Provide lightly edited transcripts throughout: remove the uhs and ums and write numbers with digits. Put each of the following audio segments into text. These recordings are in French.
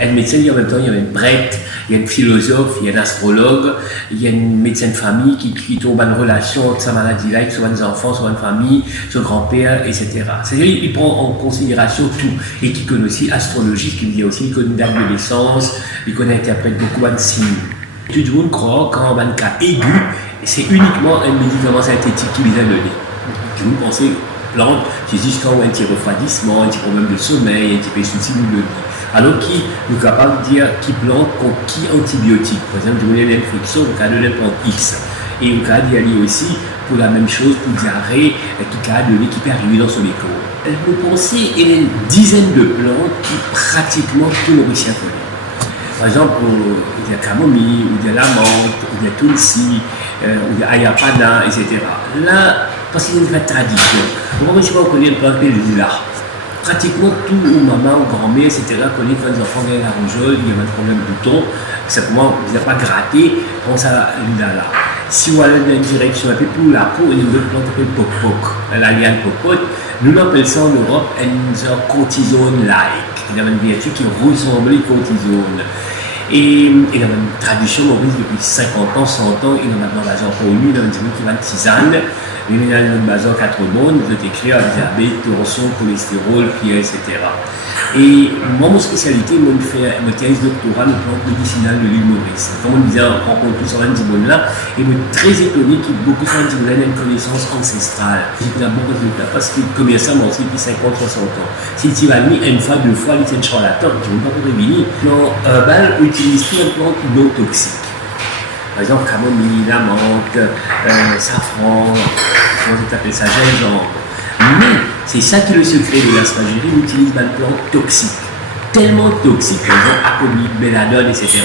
Un médecin, en même temps, il y a un prêtre, il y a un philosophe, il y a un astrologue, il y a un médecin de famille qui tombe en relation avec sa maladie-là, avec ses enfants, son famille, son grand-père, etc. C'est-à-dire qu'il prend en considération tout et qui connaît aussi astrologie, qui dit aussi, il connaît une date de naissance, il connaît interprète beaucoup de signes. Tout le monde croit qu'en un cas aigu, c'est uniquement un médicament synthétique qui vient donner. Tout le monde pense plante, c'est juste quand on a un petit refroidissement, un petit problème de sommeil, un petit peu de souci de vie. Alors qui est capable de dire qui plante contre qui antibiotique. Par exemple, donner l'infection, on peut donner plante X. Et on peut y aller aussi pour la même chose, pour diarrhée, qui peut donner qui peut arriver dans son écho. Vous pensez, il y a une dizaine de plantes qui pratiquement tout nourrissent un peu. Par exemple, il y a camomille, ou il y a la menthe, ou il y a tulsi, ou il y a ayapana, etc. Là, parce qu'il y a une vraie tradition. On va aussi connaître le plante de là. Pratiquement tout, ou maman, ou grand-mère, etc., connaît quand les enfants viennent à la rougeole, il y a un problème de bouton, simplement, vous n'avez pas gratté, on ça là. Si vous allez dans une direction un peu pour la peau, il y a une autre plante qui s'appelle poc-poc, la liane poc-poc, nous l'appelons ça en Europe une cortisone-like. Il y a une vertu qui ressemble à cortisone. Et il y a une tradition maurice depuis 50 ans, 100 ans, il y en a dans la genre connue, dans une qui va de tisane. Il y a une base en 4 mondes, vous êtes écrit à diabète, tension, cholestérol, pierre, etc. Et moi, mon spécialité, moi, je fais ma thèse doctorale en plante médicinale de l'île Maurice. Comme on disait, on rencontre plus sur là, et je suis très étonné qu'il y ait beaucoup sur l'Antimone une connaissance ancestrale. J'ai fait beaucoup de résultats parce que comme ça, moi aussi, depuis 50-60 ans. Si tu vas mis une fois, deux fois, il y a un charlatan, qui ne vont pas revenir. Non, herbal utilise plus une plante non toxique. Par exemple, camomille, la menthe, safran, comment tu appelles ça, gingembre. Mais c'est ça qui est le secret de l'asphagie. On utilise une plante toxique. Tellement toxique, par exemple, aconique, belladone, etc.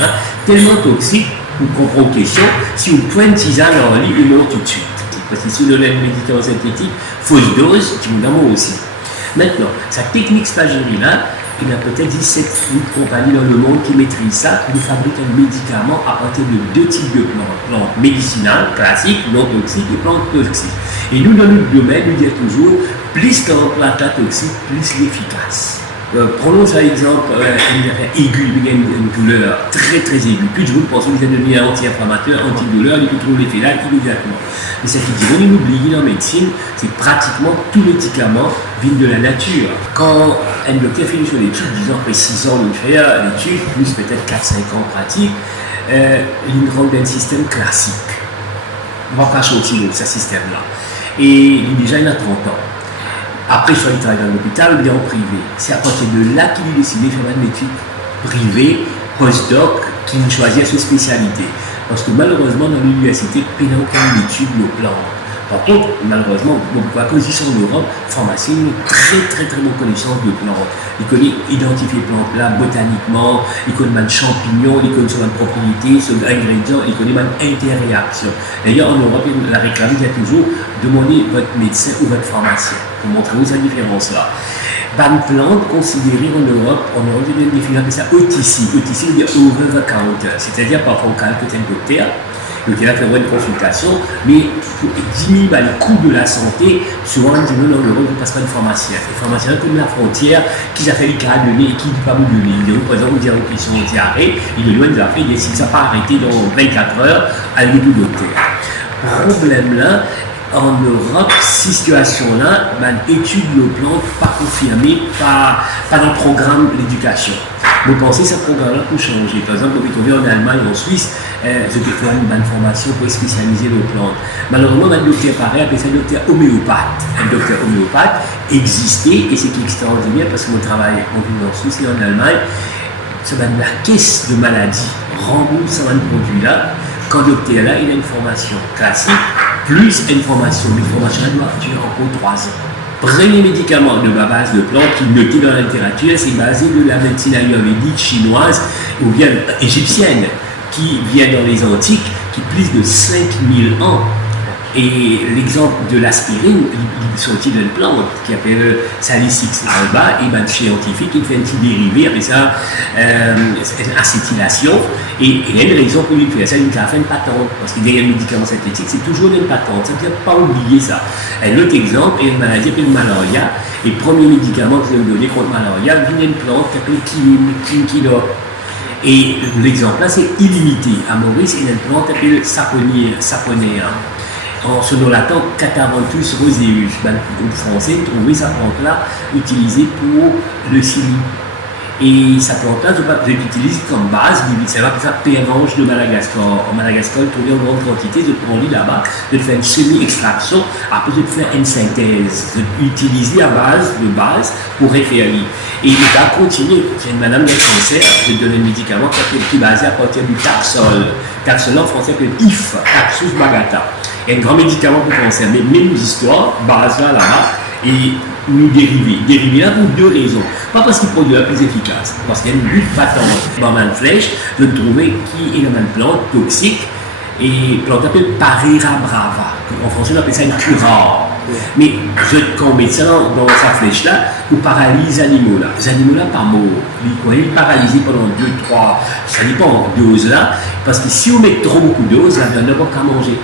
Tellement toxique, vous comprenez une question, si vous prenez une tisane en lit, il meurt tout de suite. Parce que si vous donnez un médicament synthétique, fausse dose, qui vous donne aussi. Maintenant, sa technique sphagie-là, il y a peut-être 17 compagnies dans le monde qui maîtrisent ça, qui fabriquent un médicament à partir de deux types de plantes. Plantes médicinales, classiques, non toxiques et plantes toxiques. Et nous, dans notre domaine, nous disons toujours, plus la plante toxique, plus l'efficace. Prenons par exemple un aigu, il y a une douleur très très aiguë. Puis je vous pense que vous êtes devenu un anti-inflammateur, antidouleur, il peut trouver l'effet là immédiatement. Mais ce qui dit, on oublie dans la médecine, c'est pratiquement tout médicament vient de la nature. Quand un docteur finit sur l'étude, disons après 6 ans de faire l'étude, plus peut-être 4-5 ans pratique, il rentre dans un système classique. On ne va pas sortir de ce système-là. Et il est déjà il a 30 ans. Après, soit il travaille dans l'hôpital ou bien en privé. C'est à partir de là qu'il décide de faire une étude privée, postdoc, qui choisit sa spécialité. Parce que malheureusement, dans l'université, il n'y a aucune étude de plan. Par contre, malheureusement, à cause d'ici en Europe, pharmacie, une très bonne connaissance de plantes. Il connaît identifier les plantes là botaniquement, il connaît les champignons, il connaît son propriété, son ingrédient, il connaît les interréactions. D'ailleurs, en Europe, la réclame, il y a toujours demandé votre médecin ou votre pharmacien pour montrer où cette différence-là. Une plante considérée en Europe, il y a une définition de ça OTC. OTC veut dire over the counter, c'est-à-dire parfois on calcule un docteur. Donc il a fait une consultation, mais pour diminuer le coût de la santé, souvent on dit non, en Europe, on ne passe pas de pharmacien. Les pharmaciens comme la frontière, qui a fait les cas donner et qui ne dit pas vous donner. Il dit, par exemple, vous dire une question de diarrhée, il est loin de la fait, il dit si ça n'a pas arrêté dans 24 heures, allez au docteur. Problème là, en Europe, cette situation-là, étude de plantes pas confirmée par le programme d'éducation. Vous pensez que ce programme-là peut changer. Par exemple, quand on vient en Allemagne, en Suisse, je peux faire une bonne formation pour spécialiser nos plantes. Malheureusement, un docteur pareil appelle ça un docteur homéopathe. Un docteur homéopathe existait, et c'est qui est extraordinaire parce que mon travail en Suisse et en Allemagne, ça va de la caisse de maladie rembourse un produit-là. Quand le docteur là, il a une formation classique, plus une formation. Une formation, elle doit durer encore 3 ans. Premier médicament de ma base de plantes qui est noté dans la littérature, c'est basé de la médecine ayurvédique chinoise ou bien égyptienne, qui vient dans les antiques, qui plus de 5000 ans. Et l'exemple de l'aspirine, il sortit d'une plante qui s'appelle Salicix alba, et ben, scientifique, il fait un petit dérivé avec ça, une acétylation, et il y a une raison pour lui faire ça, il a fait une patente, parce que derrière le médicament synthétique, c'est toujours une patente, ça ne faut pas oublier ça. Un autre exemple est une maladie qui s'appelle le malaria, et le premier médicament que je vais donner contre le malaria vient d'une plante qui s'appelle quinquina. Et l'exemple là, c'est illimité. À Maurice, il y a une plante qui s'appelle saponéa. En ce nom latin, Catharanthus roseus, le groupe français trouvait sa plante-là utilisée pour le Chili. Et sa plante-là, je l'utilise comme base, c'est là que ça pervenche de Madagascar. En Madagascar, il trouvait en grande quantité, de prendre là-bas, de faire une semi-extraction, après de faire une synthèse, de l'utiliser à base pour référer. Et il a continué. C'est une madame de cancer, je donne un médicament qui est basé à partir du Taxol. Taxol en français s'appelle IF, Taxus bagata. Il y a un grand médicament pour le cancer, mais même histoire, base là-bas, et nous dériver. Dériver là pour deux raisons. Pas parce qu'il produit la plus efficace, parce qu'il y a une lutte patente. Dans ma flèche, je trouvais qui est une plante toxique, et plante appelée Parera brava. En français, on appelle ça une curare. Mais quand on met ça dans sa flèche là, on paralyse les animaux là. Les animaux là, pas morts. Ils sont paralysés pendant 2, 3, ça dépend de doses là, parce que si on met trop beaucoup de doses, là, on n'a pas qu'à manger.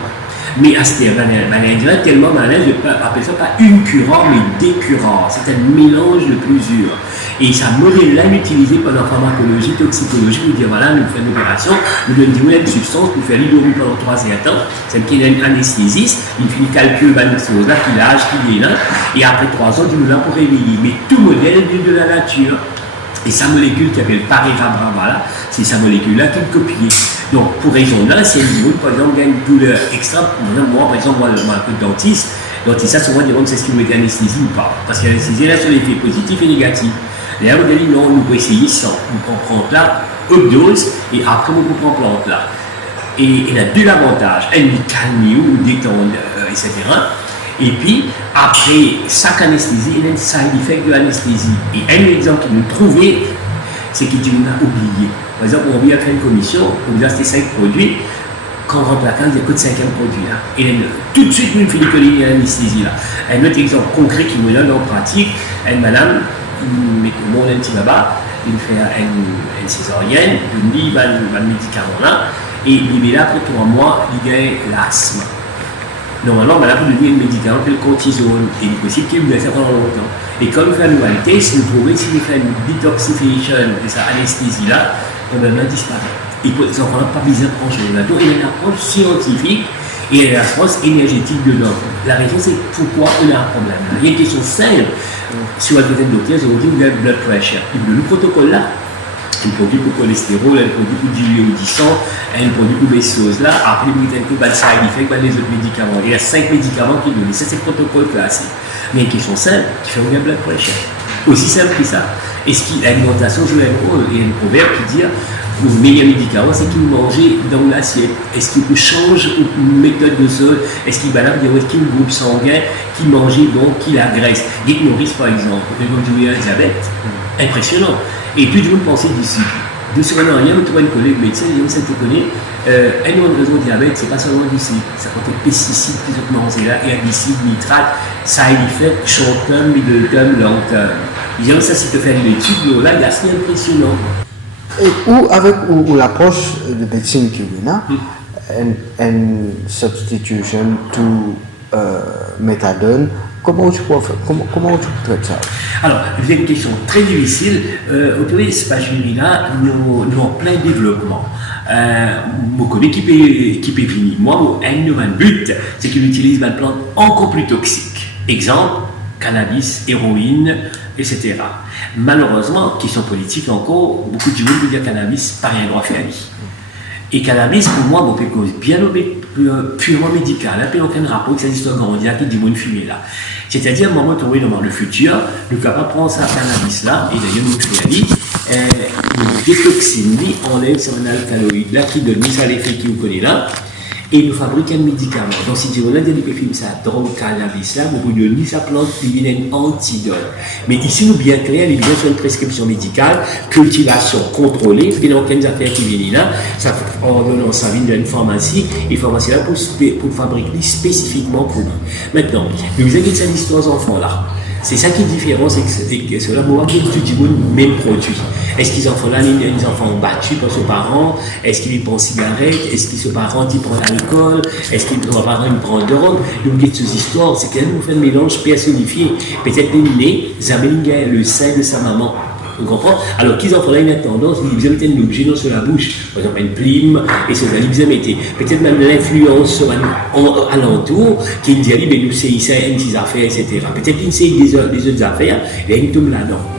Mais à ce malin tellement malin, je peux appeler ça pas une curare, mais des curares. C'est un mélange de plusieurs. Et ça modèle-là, l'utiliser pendant la pharmacologie, toxicologie, pour dire voilà, nous faisons une opération, nous donnons une substance pour faire l'hydromie pendant 3 ans. C'est qu'il y a une anesthésiste, il finit calcul, une chose là, qu'il âge, qu'il est là, et après 3 ans, il nous l'a pour réveiller. Mais tout modèle vient de la nature. Et sa molécule qui s'appelle Parera brava, là, c'est sa molécule-là qui est copiée. Donc, pour raison là, si elle par exemple, a une douleur extrême, moi, par exemple, moi, le dentiste, ça, souvent, demande c'est ce qu'il met anesthésie ou pas. Parce que l'anesthésie, elle a sur l'effet positif et négatif. Là, on dit non, nous pouvons essayer sans. On prend là, haute dose, et après, on prend plante là. Et il a deux avantages. Elle nous calme ou détendre, etc. Et puis, après chaque anesthésie, il y a un side effect de l'anesthésie. Et un exemple qu'il nous trouvait, c'est qu'il nous a oublié. Par exemple, on vient faire une commission, on nous a acheté 5 produits, quand on rentre la case, il y a que de 5e produit là. Et tout de suite, nous finit que l'anesthésie là. Un autre exemple concret qui me donne en pratique, une madame, mais comment on a un petit là-bas, il fait une césarienne, il dit, le médicament là, et il est là après 3 mois, il gagne l'asthme. Normalement, on va donner un médicament qui est le cortisone, et il est possible qu'il vous faire pendant longtemps. Et comme on fait un nouvel test, nous trouvons si on fait une detoxification de sa anesthésie-là, on va disparaître. Et pour les enfants, pas besoin de prendre chose. Donc, il y a une approche scientifique et une approche énergétique dedans. La raison, c'est pourquoi on a un problème. Il y a une question simple. Si on va être docteur, je vous dis, vous avez blood pressure. Le protocole là, il produit pour le cholestérol, il produit pour diluer du sang, il produit pour les choses là. Après, il y a un side effect, les autres médicaments. Il y a 5 médicaments qui donnent. Ça, c'est le protocole classé. Mais il y a une question simple, qui fait un blood pressure. Aussi simple que ça. Est-ce que l'alimentation joue un rôle? Il y a un proverbe qui dit le meilleur médicament, c'est qu'il mange dans l'assiette. Est-ce qu'il peut changer une méthode de sol? Est-ce qu'il va là dire est-ce qu'il y a un groupe sanguin qui mange donc qui la graisse? Dites Maurice par exemple, comme je vous dis, diabète. Impressionnant. Et puis je vous pensez d'ici. De ce moment, il y a un collègue médecin, il y a un te connaît, un autre raison de diabète, c'est pas seulement du cycle, ça contient pesticides, plus de là, herbicides, nitrates, side effect, short term, middle term, long term. Il y a ça, si tu fais une étude, là, c'est assez impressionnant. Ou avec l'approche de médecine qui est là, une substitution to méthadone, comment tu traites ça? Alors, c'est une question très difficile. Au espace là, nous en plein développement. Je connais qui peut venir. Moi, un but, c'est qu'il utilise une plante encore plus toxique. Exemple, cannabis, héroïne, etc. Malheureusement, question politique encore, beaucoup de gens peuvent dire cannabis, pas rien droit faire. Et cannabis, pour moi, c'est quelque chose bien purement médical. Il n'y a aucun rapport avec cette histoire grandiose qui dit une fumée là. C'est-à-dire, à un moment donné, dans le futur, nous ne pouvons pas prendre ça cannabis là, et d'ailleurs, nous faisons une détoxine, on enlève son alcaloïde là, qui donne ça l'effet qui vous connaît là, et nous fabriquons un médicament. Donc, si tu veux, des films, ça, drogue, cannabis, là, vous pouvez donner sa plante, il y a un antidote. Mais ici, nous bien clair, il y a une prescription médicale, cultivation contrôlée, il n'y a aucune affaire qui vient là, ça ordonnance, ça vient d'une pharmacie, et pharmacie là pour fabriquer spécifiquement pour lui. Maintenant, nous avons cette histoire d'enfants là. C'est ça qui est différent, c'est que cela, moi, je étudie le même produit. Est-ce qu'ils en font là, les enfants battus par ses parents? Est-ce qu'ils prennent cigarette? Est-ce que ses parents ils prennent l'alcool? Est-ce que leurs parents ils prennent de drogue? Donc, ces histoires, c'est qu'elles nous fait un mélange personnifié. Peut-être les nés, ils le sein de sa maman. Vous comprenez? Alors qu'ils en font là une tendance, ils vous mettent un objet dans sur la bouche, par exemple une plume, et c'est ça, ils vous mettent peut-être même l'influence alentour, qui dit, ben nous c'est ça, une petite affaire, etc. Peut-être qu'ils sait des autres affaires, et ils tombent là-dedans.